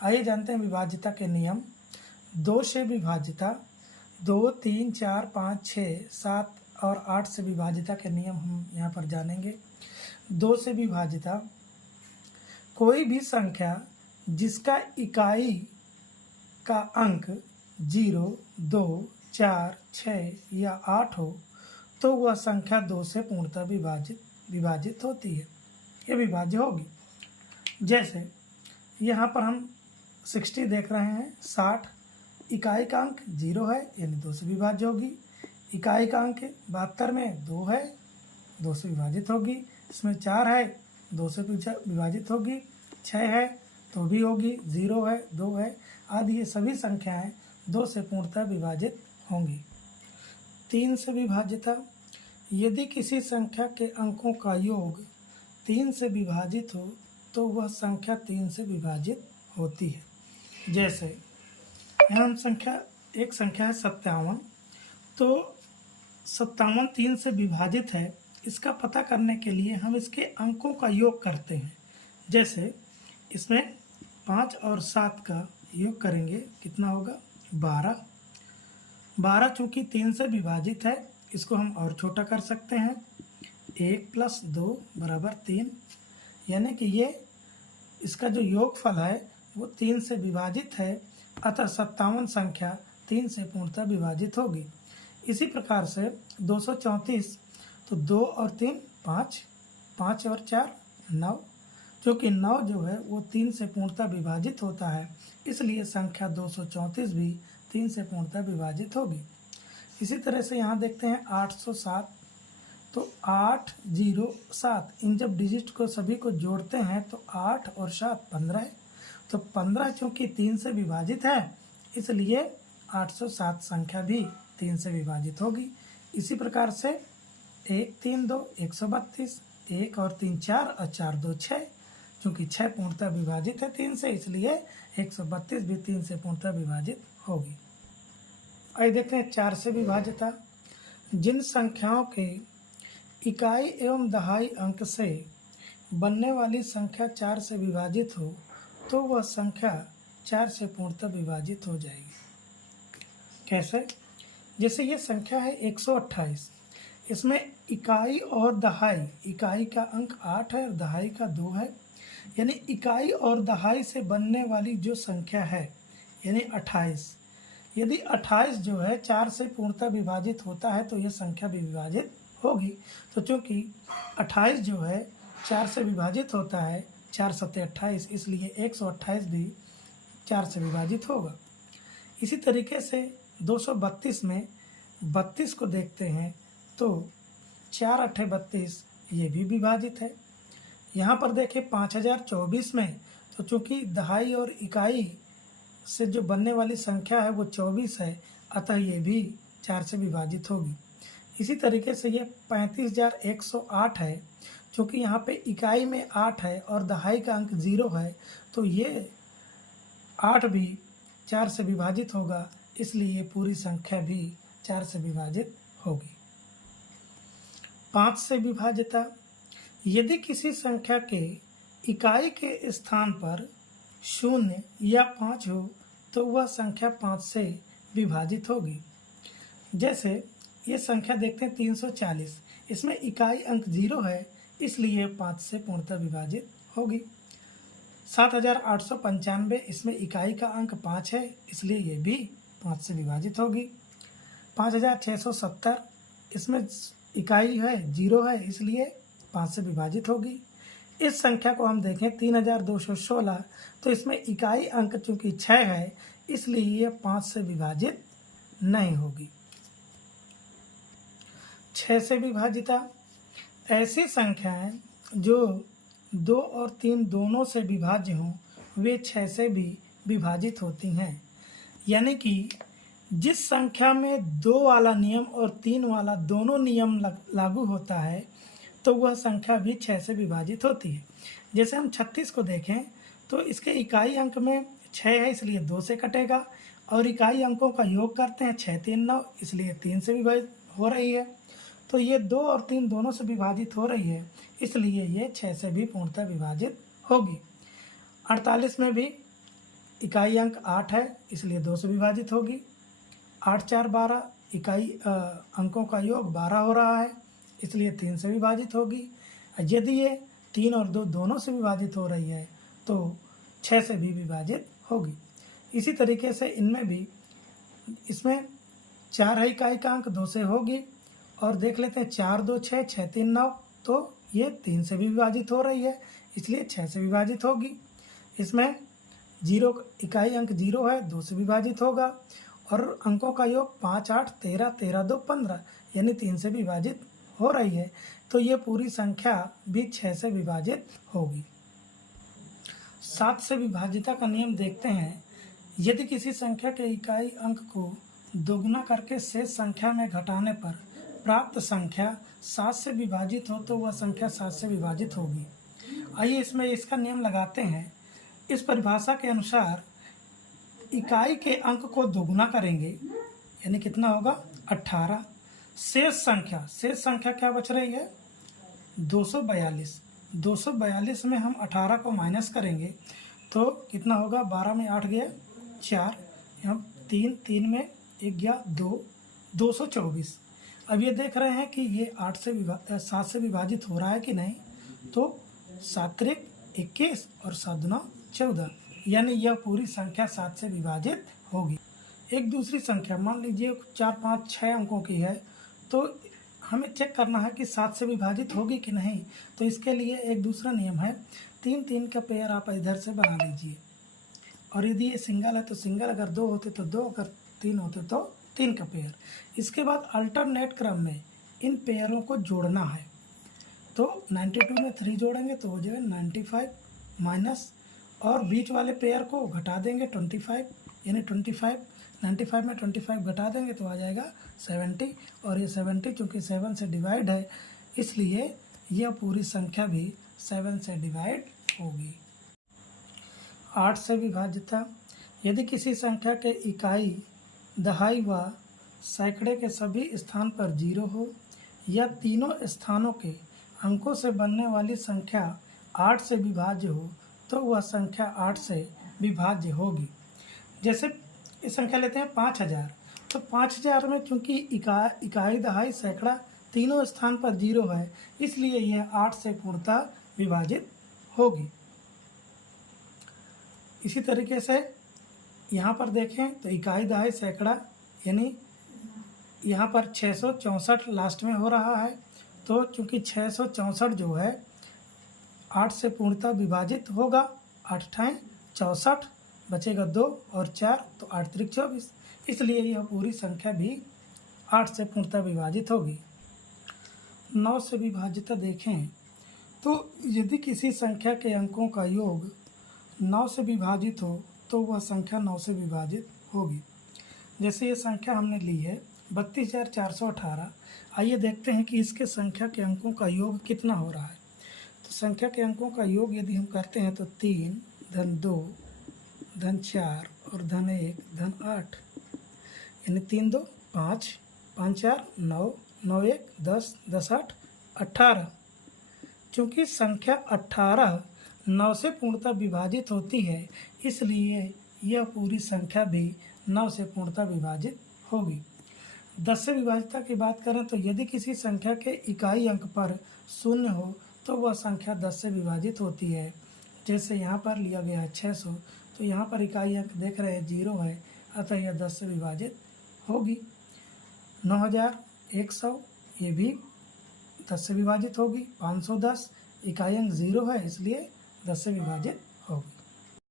आइए जानते हैं विभाज्यता के नियम। 2 से विभाज्यता, 2, 3, 4, 5, 6, 7 और 8 से विभाज्यता के नियम हम यहाँ पर जानेंगे। 2 से विभाज्यता, कोई भी संख्या जिसका इकाई का अंक 0, 2, 4, 6 या 8 हो तो वह संख्या 2 से पूर्णतः विभाजित होती है, ये विभाज्य होगी। जैसे यहाँ पर हम 60 देख रहे हैं, 60 इकाई का अंक 0 है यानी 2 से विभाज्य होगी। इकाई का अंक 72 में 2 है, 2 से विभाजित होगी। इसमें 4 है, 2 से विभाजित होगी। 6 है तो भी होगी, 0 है, 2 है आदि ये सभी संख्याएं 2 से पूर्णतः विभाजित होंगी। 3 से विभाज्यता, यदि किसी संख्या के अंकों का योग 3 से विभाजित हो तो वह संख्या 3 से विभाजित होती है। जैसे यहाँ हम एक संख्या है 57, तो 57 3 से विभाजित है, इसका पता करने के लिए हम इसके अंकों का योग करते हैं। जैसे इसमें 5 और 7 का योग करेंगे, कितना होगा 12। 12 चूँकि 3 से विभाजित है, इसको हम और छोटा कर सकते हैं, 1 + 2 = 3, यानी कि ये इसका जो योगफल है वो 3 से विभाजित है, अतः 57 संख्या 3 से पूर्णतः विभाजित होगी। इसी प्रकार से 234, तो 2 और 3 5, 5 और 4 9, क्योंकि 9 जो है वो 3 से पूर्णतः विभाजित होता है, इसलिए संख्या 234 भी 3 से पूर्णतः विभाजित होगी। इसी तरह से यहाँ देखते हैं 807, तो 8, 0, 7 इन जब डिजिट को सभी को जोड़ते हैं तो 8 और 7 15 है, तो 15 चूँकि 3 से विभाजित है इसलिए 807 संख्या भी 3 से विभाजित होगी। इसी प्रकार से 1, 3, 2 132, 1 और 3 4 और 4, 2 6, चूँकि 6 पूर्णतः विभाजित है 3 से, इसलिए 132 भी 3 से पूर्णतः विभाजित होगी। आइए देखते हैं 4 से विभाज्यता, जिन संख्याओं के इकाई एवं दहाई अंक से बनने वाली संख्या 4 से विभाजित हो तो वह संख्या 4 से पूर्णतः विभाजित हो जाएगी। कैसे? जैसे ये संख्या है 128, इसमें इकाई और दहाई, इकाई का अंक 8 है और दहाई का 2 है, यानी इकाई और दहाई से बनने वाली जो संख्या है यानी 28, यदि 28 जो है 4 से पूर्णतः विभाजित होता है तो यह संख्या भी विभाजित होगी। तो चूँकि 28 जो है 4 से विभाजित होता है, 4 सत्ते 28, इसलिए 128 भी 4 से विभाजित होगा। इसी तरीके से 232 में 32 को देखते हैं तो 4 8 32 ये भी विभाजित है। यहाँ पर देखें 5024 में, तो चूँकि दहाई और इकाई से जो बनने वाली संख्या है वो 24 है, अतः ये भी 4 से विभाजित होगी। इसी तरीके से ये 35108 है, क्योंकि यहाँ पे इकाई में 8 है और दहाई का अंक 0 है, तो ये 8 भी 4 से विभाजित होगा, इसलिए ये पूरी संख्या भी 4 से विभाजित होगी। 5 से विभाज्यता, यदि किसी संख्या के इकाई के स्थान पर 0 या 5 हो तो वह संख्या 5 से विभाजित होगी। जैसे ये संख्या देखते हैं 340, इसमें इकाई अंक 0 है, इसलिए 5 से पूर्णतः विभाजित होगी। 7895, इसमें इकाई का अंक 5 है, इसलिए ये भी 5 से विभाजित होगी। 5670, इसमें इकाई है 0 है, इसलिए 5 से विभाजित होगी। इस संख्या को हम देखें 3216, तो इसमें इकाई अंक चूँकि 6 है, इसलिए ये 5 से विभाजित नहीं होगी। 6 से विभाज्यता, ऐसी संख्याएं जो 2 और 3 दोनों से विभाज्य हों वे 6 से भी विभाजित होती हैं, यानी कि जिस संख्या में 2 वाला नियम और 3 वाला दोनों नियम लागू होता है तो वह संख्या भी 6 से विभाजित होती है। जैसे हम 36 को देखें तो इसके इकाई अंक में 6 है, इसलिए 2 से कटेगा, और इकाई अंकों का योग करते हैं 6 3 9, इसलिए 3 से विभाजित हो रही है। तो ये 2 और 3 दोनों से विभाजित हो रही है, इसलिए ये 6 से भी पूर्णतः विभाजित होगी। 48 में भी इकाई अंक 8 है इसलिए 2 से विभाजित होगी। 8 4 12 इकाई अंकों का योग 12 हो रहा है इसलिए 3 से विभाजित होगी। यदि ये 3 और 2 दोनों से विभाजित हो रही है तो 6 से भी विभाजित होगी। इसी तरीके से इनमें भी इसमें 4 है इकाई का अंक 2 से होगी और देख लेते हैं 4 2 6 6 3 9 तो ये 3 से भी विभाजित हो रही है इसलिए 6 से विभाजित होगी। इसमें 0 इकाई अंक 0 है 2 से विभाजित होगा और अंकों का योग 5 8 13 13 2 15 यानी 3 से विभाजित हो रही है तो ये पूरी संख्या भी 6 से विभाजित होगी। 7 से विभाजिता का नियम देखते हैं। यदि किसी संख्या के इकाई अंक को दोगुना करके शेष संख्या में घटाने पर प्राप्त संख्या 7 से विभाजित हो तो वह संख्या 7 से विभाजित होगी। आइए इसमें इसका नियम लगाते हैं। इस परिभाषा के अनुसार इकाई के अंक को दोगुना करेंगे यानी कितना होगा 18। शेष संख्या क्या बच रही है 242। 242 में हम 18 को माइनस करेंगे तो कितना होगा 12 में 8 गया 4 यहाँ 3 में 1 गया 2 224। अब ये देख रहे हैं कि ये 7 से विभाजित हो रहा है कि नहीं तो 7 3 21 और 7 2 14 यानी यह पूरी संख्या 7 से विभाजित होगी। एक दूसरी संख्या मान लीजिए 4 5 6 अंकों की है तो हमें चेक करना है कि 7 से विभाजित होगी कि नहीं। तो इसके लिए एक दूसरा नियम है 3 3 का पेयर आप इधर से बना लीजिए और यदि ये सिंगल है तो सिंगल, अगर 2 होते तो 2, अगर 3 होते तो 3 का पेयर। इसके बाद अल्टरनेट क्रम में इन पेयरों को जोड़ना है तो 92 में 3 जोड़ेंगे तो हो जाएगा 95 माइनस और बीच वाले पेयर को घटा देंगे 25 यानी 95 95 में 25 घटा देंगे तो आ जाएगा 70 और ये 70 चूँकि 7 से डिवाइड है इसलिए यह पूरी संख्या भी 7 से डिवाइड होगी। 8 से विभाजिता। यदि किसी संख्या के इकाई दहाई व सैकड़े के सभी स्थान पर 0 हो या तीनों स्थानों के अंकों से बनने वाली संख्या 8 से विभाज्य हो तो वह संख्या 8 से विभाज्य होगी। जैसे ये संख्या लेते हैं 5000 तो 5000 में चूंकि इकाई दहाई सैकड़ा तीनों स्थान पर 0 है इसलिए यह 8 से पूर्णतः विभाजित होगी। इसी तरीके से यहाँ पर देखें तो इकाई दहाई सैकड़ा यानी यहाँ पर 664 लास्ट में हो रहा है तो चूंकि 664 जो है 8 से पूर्णतः विभाजित होगा। 8 × 64 बचेगा 2 और 4 तो 8 × 24 इसलिए यह पूरी संख्या भी 8 से पूर्णतः विभाजित होगी। 9 से विभाजित देखें तो यदि किसी संख्या के अंकों का योग 9 से विभाजित हो तो वह संख्या 9 से विभाजित होगी। जैसे ये संख्या हमने ली है 32,418। आइए देखते हैं कि इसके संख्या के अंकों का योग कितना हो रहा है। तो संख्या के अंकों का योग यदि हम करते हैं तो 3 धन 2 धन 4 और धन 1 धन 8 यानी 3 2 5 5 4 9 9 1 10 10 8 18। चूँकि संख्या 18 9 से पूर्णतः विभाजित होती है इसलिए यह पूरी संख्या भी 9 से पूर्णतः विभाजित होगी। 10 से विभाजिता की बात करें तो यदि किसी संख्या के इकाई अंक पर 0 हो तो वह संख्या 10 से विभाजित होती है। जैसे यहाँ पर लिया गया है 600 तो यहाँ पर इकाई अंक देख रहे हैं 0 है अतः यह 10 से विभाजित होगी। 9100 ये भी 10 से विभाजित होगी। 510 इकाई अंक 0 है इसलिए 10 से विभाजित होगी।